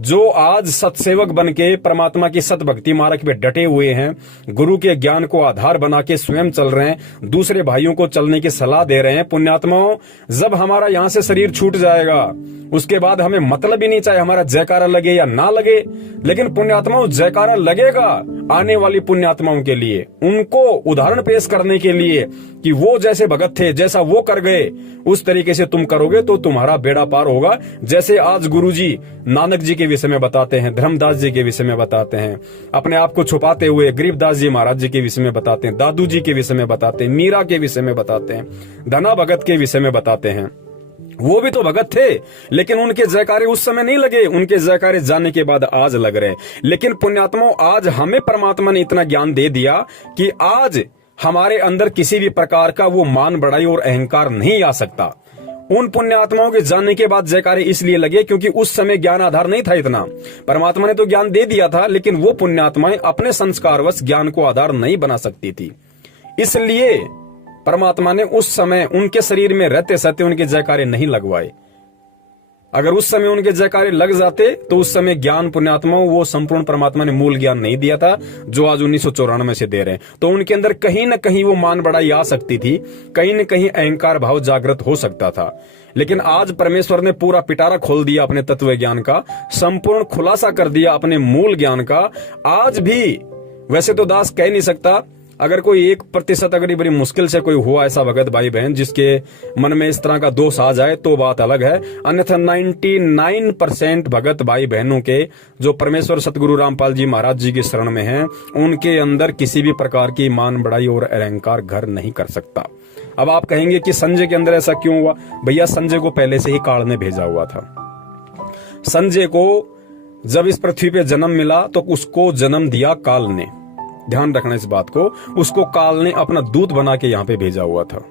जो आज सतसेवक बन के परमात्मा की सत भक्ति मार्ग पे डटे हुए हैं, गुरु के ज्ञान को आधार बना के स्वयं चल रहे हैं, दूसरे भाइयों को चलने की सलाह दे रहे हैं। पुण्यात्माओं, जब हमारा यहाँ से शरीर छूट जाएगा उसके बाद हमें मतलब ही नहीं चाहे हमारा जयकारा लगे या ना लगे, लेकिन पुण्यात्माओं जयकारा लगेगा आने वाली पुण्यात्माओं के लिए, उनको उदाहरण पेश करने के लिए कि वो जैसे भगत थे, जैसा वो कर गए, उस तरीके से तुम करोगे तो तुम्हारा बेड़ा पार होगा। जैसे आज गुरुजी नानक जी के विषय में बताते हैं, धर्मदास जी के विषय में बताते हैं, अपने आप को छुपाते हुए गरीबदास जी महाराज जी के विषय में बताते हैं, दादू जी के विषय में बताते हैं, मीरा के विषय में बताते हैं, धना भगत के विषय में बताते हैं। वो भी तो भगत थे, लेकिन उनके जयकारे उस समय नहीं लगे, उनके जयकारे जाने के बाद आज लग रहे। लेकिन पुण्यात्माओं, आज हमें परमात्मा ने इतना ज्ञान दे दिया कि आज हमारे अंदर किसी भी प्रकार का वो मान बढ़ाई और अहंकार नहीं आ सकता। उन पुण्यात्माओं के जाने के बाद जयकारे इसलिए लगे क्योंकि उस समय ज्ञान आधार नहीं था इतना। परमात्मा ने तो ज्ञान दे दिया था, लेकिन वो पुण्यात्माएं अपने संस्कारवश ज्ञान को आधार नहीं बना सकती थी। इसलिए परमात्मा ने उस समय उनके शरीर में रहते सहते उनके जयकारे नहीं लगवाए। अगर उस समय उनके जयकारे लग जाते तो उस समय ज्ञान पुण्यात्माओं वो संपूर्ण परमात्मा ने मूल ज्ञान नहीं दिया था जो आज 1994 से दे रहे हैं। तो उनके अंदर कहीं न कहीं वो मान बढ़ाई आ सकती थी, कहीं न कहीं अहंकार भाव जागृत हो सकता था। लेकिन आज परमेश्वर ने पूरा पिटारा खोल दिया अपने तत्व ज्ञान का, संपूर्ण खुलासा कर दिया अपने मूल ज्ञान का। आज भी वैसे तो दास कह नहीं सकता, अगर कोई 1% अगर बड़ी मुश्किल से कोई हुआ ऐसा भगत भाई बहन जिसके मन में इस तरह का दोष आ जाए तो बात अलग है, अन्यथा 99% भगत भाई बहनों के जो परमेश्वर सतगुरु रामपाल जी महाराज जी की शरण में हैं, उनके अंदर किसी भी प्रकार की मान बढ़ाई और अहंकार घर नहीं कर सकता। अब आप कहेंगे कि संजय के अंदर ऐसा क्यों हुआ? भैया, संजय को पहले से ही काल ने भेजा हुआ था। संजय को जब इस पृथ्वी पे जन्म मिला तो उसको जन्म दिया काल ने। ध्यान रखना इस बात को, उसको काल ने अपना दूत बना के यहाँ पे भेजा हुआ था।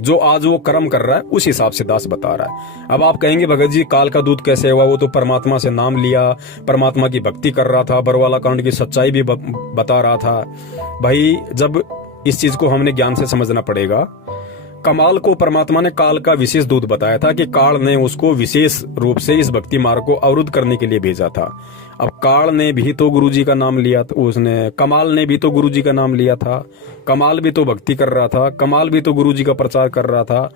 जो आज वो कर्म कर रहा है उस हिसाब से दास बता रहा है। अब आप कहेंगे भगत जी काल का दूत कैसे हुआ, वो तो परमात्मा से नाम लिया, परमात्मा की भक्ति कर रहा था, बरवाला कांड की सच्चाई भी बता रहा था। भाई जब इस चीज को हमने ज्ञान से समझना पड़ेगा। कमाल को परमात्मा ने काल का विशेष दूत बताया था कि काल ने उसको विशेष रूप से इस भक्ति मार्ग को अवरुद्ध करने के लिए भेजा था। अब काल ने भी तो गुरुजी का नाम लिया था, उसने कमाल ने भी तो गुरुजी का नाम लिया था, कमाल भी तो भक्ति कर रहा था, कमाल भी तो गुरुजी का प्रचार कर रहा था।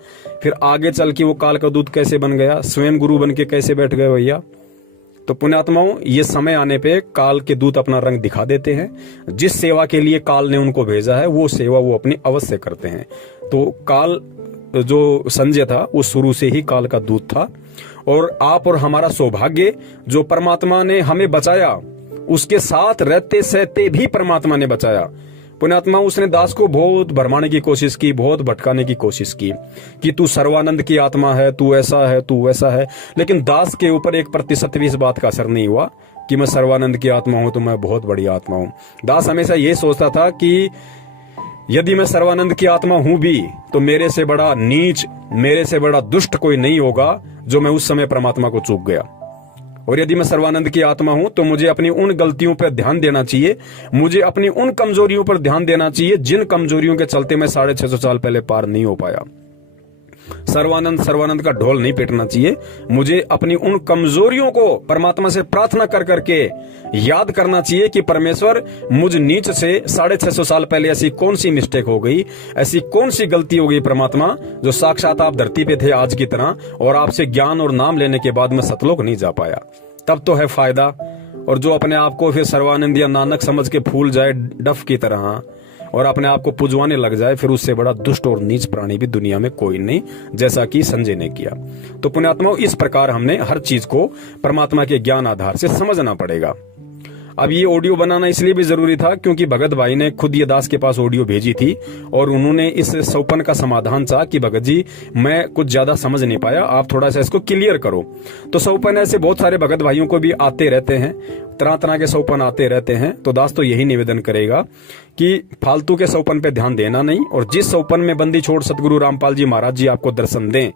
फिर आगे चल के वो काल का दूत कैसे बन गया, स्वयं गुरु बन के कैसे बैठ गए भैया। तो पुण्यात्माओं, ये समय आने पे काल के दूत अपना रंग दिखा देते हैं। जिस सेवा के लिए काल ने उनको भेजा है वो सेवा वो अपनी अवश्य करते हैं। तो काल जो संजय था वो शुरू से ही काल का दूत था, और आप और हमारा सौभाग्य जो परमात्मा ने हमें बचाया, उसके साथ रहते सहते भी परमात्मा ने बचाया। पुण्यात्मा, उसने दास को बहुत भरमाने की कोशिश की, बहुत भटकाने की कोशिश की कि तू सर्वानंद की आत्मा है, तू ऐसा है, तू वैसा है। लेकिन दास के ऊपर 1% भी इस बात का असर नहीं हुआ कि मैं सर्वानंद की आत्मा हूं तो मैं बहुत बड़ी आत्मा हूं। दास हमेशा ये सोचता था कि यदि मैं सर्वानंद की आत्मा हूं भी तो मेरे से बड़ा नीच, मेरे से बड़ा दुष्ट कोई नहीं होगा जो मैं उस समय परमात्मा को चूक गया। और यदि मैं सर्वानंद की आत्मा हूं तो मुझे अपनी उन गलतियों पर ध्यान देना चाहिए, मुझे अपनी उन कमजोरियों पर ध्यान देना चाहिए जिन कमजोरियों के चलते मैं 650 साल पहले पार नहीं हो पाया। सर्वानंद का ढोल नहीं पीटना चाहिए, मुझे अपनी उन कमजोरियों को परमात्मा से प्रार्थना कर करके याद करना चाहिए कि परमेश्वर मुझ नीच से 650 साल पहले ऐसी कौन सी मिस्टेक हो गई, ऐसी कौन सी गलती हो गई परमात्मा, जो साक्षात आप धरती पे थे आज की तरह, और आपसे ज्ञान और नाम लेने के बाद मैं सतलोक नहीं जा पाया। तब तो है फायदा। और जो अपने आप को फिर सर्वानंद या नानक समझ के फूल जाए डफ की तरह और अपने आप को पुजवाने लग जाए, फिर उससे बड़ा दुष्ट और नीच प्राणी भी दुनिया में कोई नहीं, जैसा कि संजय ने किया। तो पुण्यात्माओं, इस प्रकार हमने हर चीज को परमात्मा के ज्ञान आधार से समझना पड़ेगा। अब ये ऑडियो बनाना इसलिए भी जरूरी था क्योंकि भगत भाई ने खुद ये दास के पास ऑडियो भेजी थी और उन्होंने इस सौपन का समाधान चाहा कि भगत जी मैं कुछ ज्यादा समझ नहीं पाया, आप थोड़ा सा इसको क्लियर करो। तो सौपन ऐसे बहुत सारे भगत भाइयों को भी आते रहते हैं, तरह तरह के सौपन आते रहते हैं। तो दास तो यही निवेदन करेगा कि फालतू के सौपन पे ध्यान देना नहीं, और जिस सौपन में बंदी छोड़ सतगुरु रामपाल जी महाराज जी आपको दर्शन दें,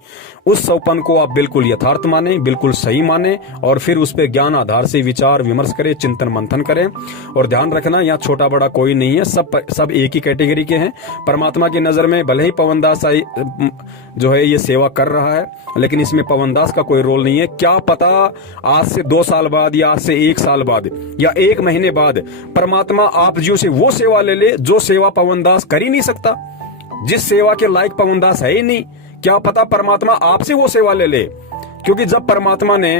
उस सौपन को आप बिल्कुल यथार्थ माने, बिल्कुल सही माने, और फिर उस पे ज्ञान आधार से विचार विमर्श करें, चिंतन मंथन करें। और ध्यान रखना, यहाँ छोटा बड़ा कोई नहीं है, सब एक ही कैटेगरी के हैं। परमात्मा की नजर में भले ही पवनदास जो है ये सेवा कर रहा है, लेकिन इसमें पवनदास का कोई रोल नहीं है। क्या पता आज से 2 साल बाद या आज से 1 साल बाद या 1 महीने बाद परमात्मा आप जियों से वो सेवा ले ले जो सेवा पवनदास कर ही नहीं सकता, जिस सेवा के लायक पवनदास है ही नहीं। क्या पता परमात्मा आपसे वो सेवा ले ले, क्योंकि जब परमात्मा ने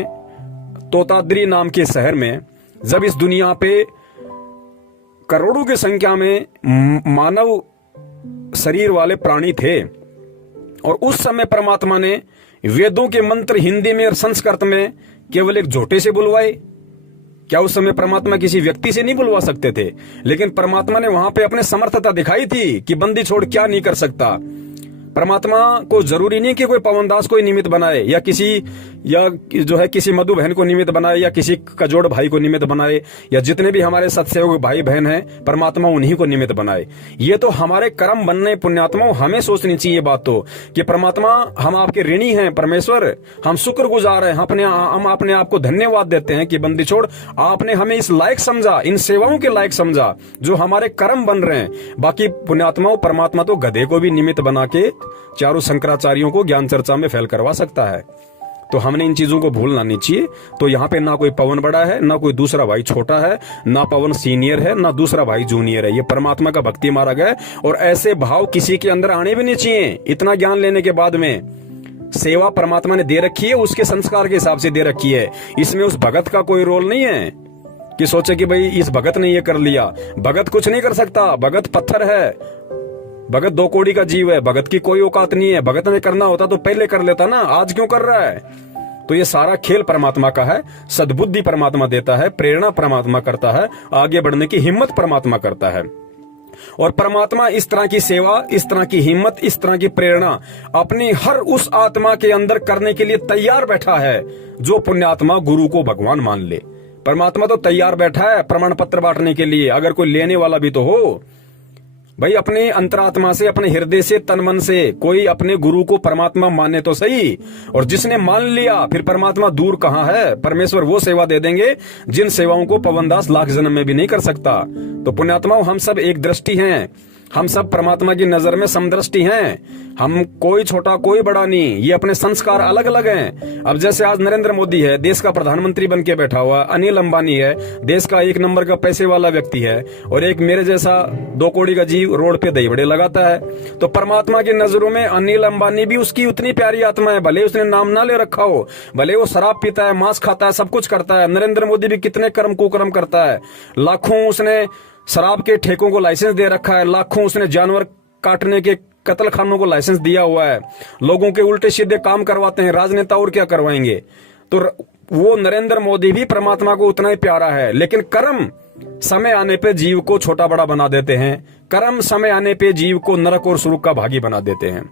तोताद्री नाम के शहर में, जब इस दुनिया पे करोड़ों की संख्या में मानव शरीर वाले प्राणी थे, और उस समय परमात्मा ने वेदों के मंत्र हिंदी में और संस्कृत में केवल एक झोटे से बुलवाए। क्या उस समय परमात्मा किसी व्यक्ति से नहीं बुलवा सकते थे? लेकिन परमात्मा ने वहां पे अपने समर्थता दिखाई थी कि बंदी छोड़ क्या नहीं कर सकता। परमात्मा को जरूरी नहीं कि कोई पवनदास को निमित्त बनाए, या किसी मधु बहन को निमित्त बनाए, या किसी कजोड़ भाई को निमित्त बनाए, या जितने भी हमारे सत्सेवक भाई बहन हैं परमात्मा उन्हीं को निमित्त बनाए। ये तो हमारे कर्म बनने पुण्यात्माओं, हमें सोचनी चाहिए बात तो कि परमात्मा हम आपके ऋणी हैं, परमेश्वर हम शुक्रगुजार हैं, हम अपने आप को धन्यवाद देते हैं कि बंदी छोड़ आपने हमें इस लायक समझा, इन सेवाओं के लायक समझा जो हमारे कर्म बन रहे हैं। बाकी पुण्यात्माओं, परमात्मा तो गधे को भी निमित्त बना के चारों शंकराचार्यों को ज्ञान चर्चा में फेल करवा सकता है। तो हमने इन चीजों को भूलना नहीं चाहिए। तो यहाँ पे ना कोई पवन बड़ा है, ना कोई दूसरा भाई छोटा है, ना पवन सीनियर है, ना दूसरा भाई जूनियर है। ये परमात्मा का भक्ति मार्ग है, और ऐसे भाव किसी के अंदर आने भी नहीं चाहिए। इतना ज्ञान लेने के बाद में सेवा परमात्मा ने दे रखी है, उसके संस्कार के हिसाब से दे रखी है। इसमें उस भगत का कोई रोल नहीं है कि सोचे कि भाई इस भगत ने ये कर लिया। भगत कुछ नहीं कर सकता, भगत पत्थर है, भगत 2 कौड़ी का जीव है, भगत की कोई औकात नहीं है। भगत ने करना होता तो पहले कर लेता ना, आज क्यों कर रहा है? तो ये सारा खेल परमात्मा का है। सद्बुद्धि परमात्मा देता है, प्रेरणा परमात्मा करता है, आगे बढ़ने की हिम्मत परमात्मा करता है। और परमात्मा इस तरह की सेवा, इस तरह की हिम्मत, इस तरह की प्रेरणा अपनी हर उस आत्मा के अंदर करने के लिए तैयार बैठा है जो पुण्यात्मा गुरु को भगवान मान ले। परमात्मा तो तैयार बैठा है प्रमाण पत्र बांटने के लिए, अगर कोई लेने वाला भी तो हो। भाई अपने अंतरात्मा से, अपने हृदय से, तन मन से कोई अपने गुरु को परमात्मा माने तो सही। और जिसने मान लिया फिर परमात्मा दूर कहाँ है। परमेश्वर वो सेवा दे देंगे जिन सेवाओं को पवनदास लाख जन्म में भी नहीं कर सकता। तो पुण्यात्माओं, हम सब एक दृष्टि हैं, हम सब परमात्मा की नजर में समदृष्टि हैं। हम कोई छोटा कोई बड़ा नहीं, ये अपने संस्कार अलग अलग हैं। अब जैसे आज नरेंद्र मोदी है, देश का प्रधानमंत्री बन के बैठा हुआ, अनिल अंबानी है, देश का 1 नंबर का पैसे वाला व्यक्ति है, और एक मेरे जैसा 2 कौड़ी का जीव रोड पे दही बड़े लगाता है। तो परमात्मा की नजरों में अनिल अंबानी भी उसकी उतनी प्यारी आत्मा है, भले उसने नाम ना ले रखा हो, भले वो शराब पीता है, मांस खाता है, सब कुछ करता है। नरेंद्र मोदी भी कितने कर्म कुकर्म करता है, लाखों उसने शराब के ठेकों को लाइसेंस दे रखा है, लाखों उसने जानवर काटने के कत्ल खानों को लाइसेंस दिया हुआ है, लोगों के उल्टे सीधे काम करवाते हैं। राजनेता और क्या करवाएंगे। तो वो नरेंद्र मोदी भी परमात्मा को उतना ही प्यारा है, लेकिन कर्म समय आने पे जीव को छोटा बड़ा बना देते हैं। कर्म समय आने पे जीव को नरक और सुरुक का भागी बना देते हैं।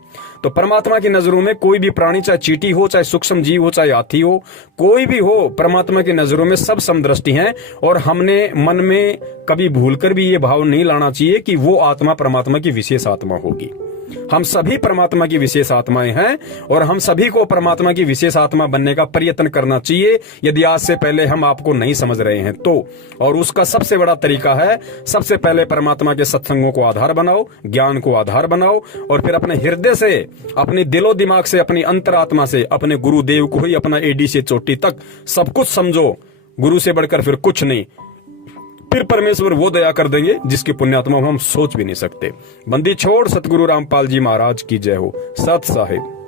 तो परमात्मा की नजरों में कोई भी प्राणी, चाहे चींटी हो, चाहे सूक्ष्म जीव हो, चाहे हाथी हो, कोई भी हो, परमात्मा की नजरों में सब समदृष्टि हैं। और हमने मन में कभी भूलकर भी ये भाव नहीं लाना चाहिए कि वो आत्मा परमात्मा की विशेष आत्मा होगी। हम सभी परमात्मा की विशेष आत्माएं हैं और हम सभी को परमात्मा की विशेष आत्मा बनने का प्रयत्न करना चाहिए, यदि आज से पहले हम आपको नहीं समझ रहे हैं तो। और उसका सबसे बड़ा तरीका है, सबसे पहले परमात्मा के सत्संगों को आधार बनाओ, ज्ञान को आधार बनाओ, और फिर अपने हृदय से, अपने दिलो दिमाग से, अपनी अंतरात्मा से अपने गुरुदेव को ही अपना एडी से चोटी तक सब कुछ समझो। गुरु से बढ़कर फिर कुछ नहीं। फिर परमेश्वर वो दया कर देंगे जिसकी पुण्यात्मा हम सोच भी नहीं सकते। बंदी छोड़ सतगुरु रामपाल जी महाराज की जय हो। सत साहिब।